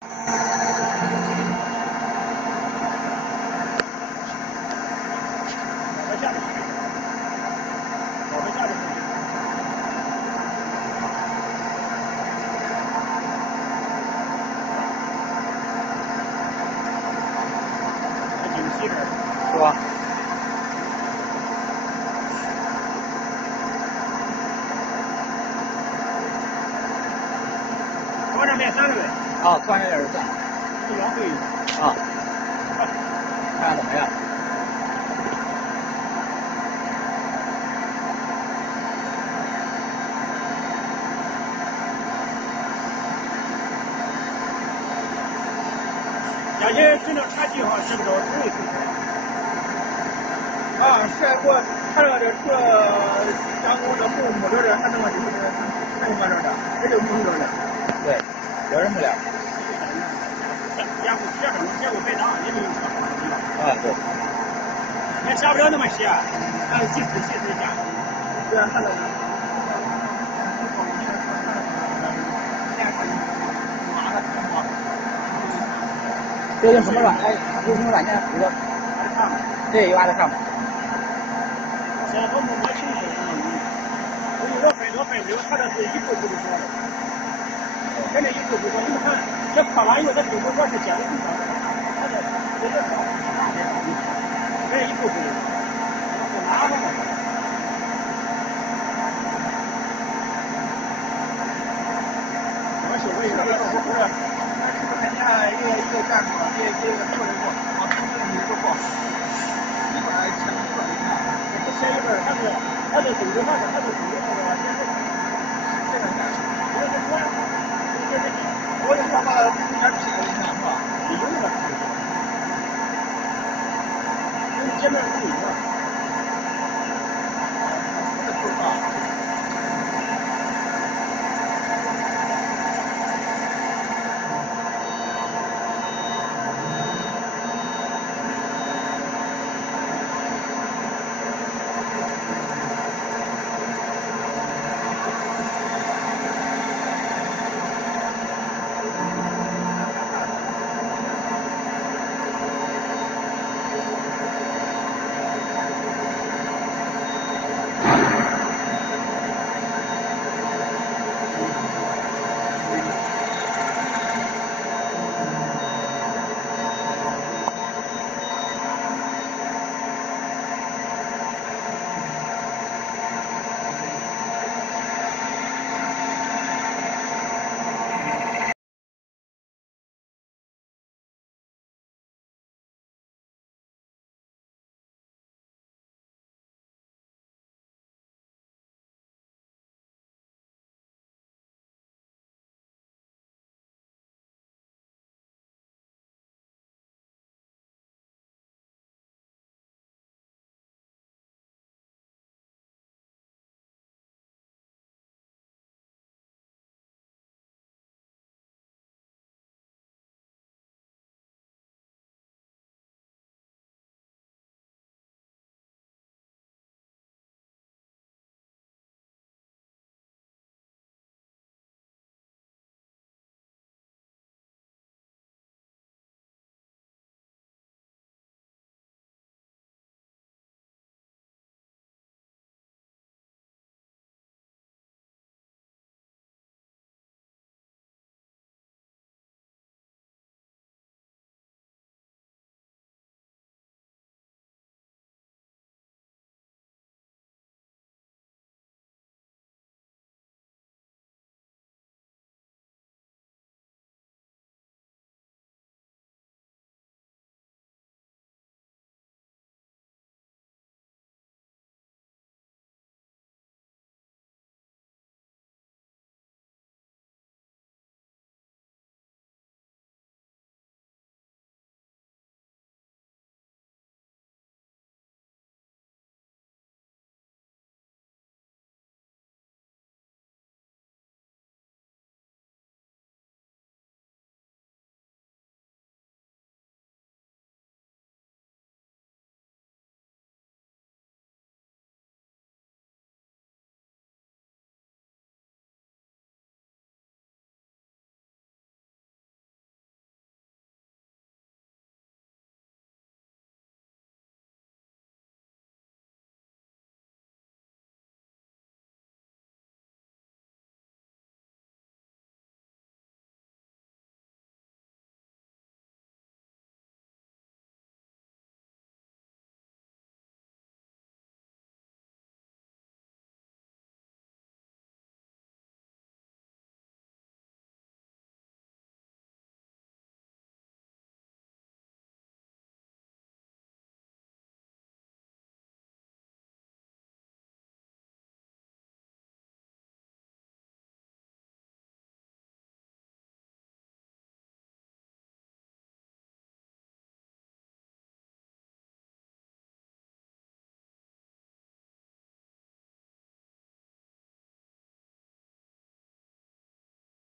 是吧？往上面3了呗。啊，突然有点算。不浪费。啊。看看怎么样？家姐跟着插记号是不是同一车？啊，是我看到这车讲我的父母这还能就是什么这的，这就母这的。对，有人不了。见过北大，也没有车。啊，对。也下不了那么细，还有几十下。对啊，看到了。这用什么软？哎，用什么软件辅助？对，挖在上面。现在我摸清楚我分流，他这是一步步的说的。跟着一步步说，你看这跨栏以后，它中途说是接着地方，它这跟着一步步的，不麻烦了。我修过一个，不是，人家一个站过，一个处理过，往前面一个过，一会儿前一会儿不前一会儿，他是中间那个，他是中间那个，这个站，我就把中间劈了一下，是吧？有那个，跟前面不一样。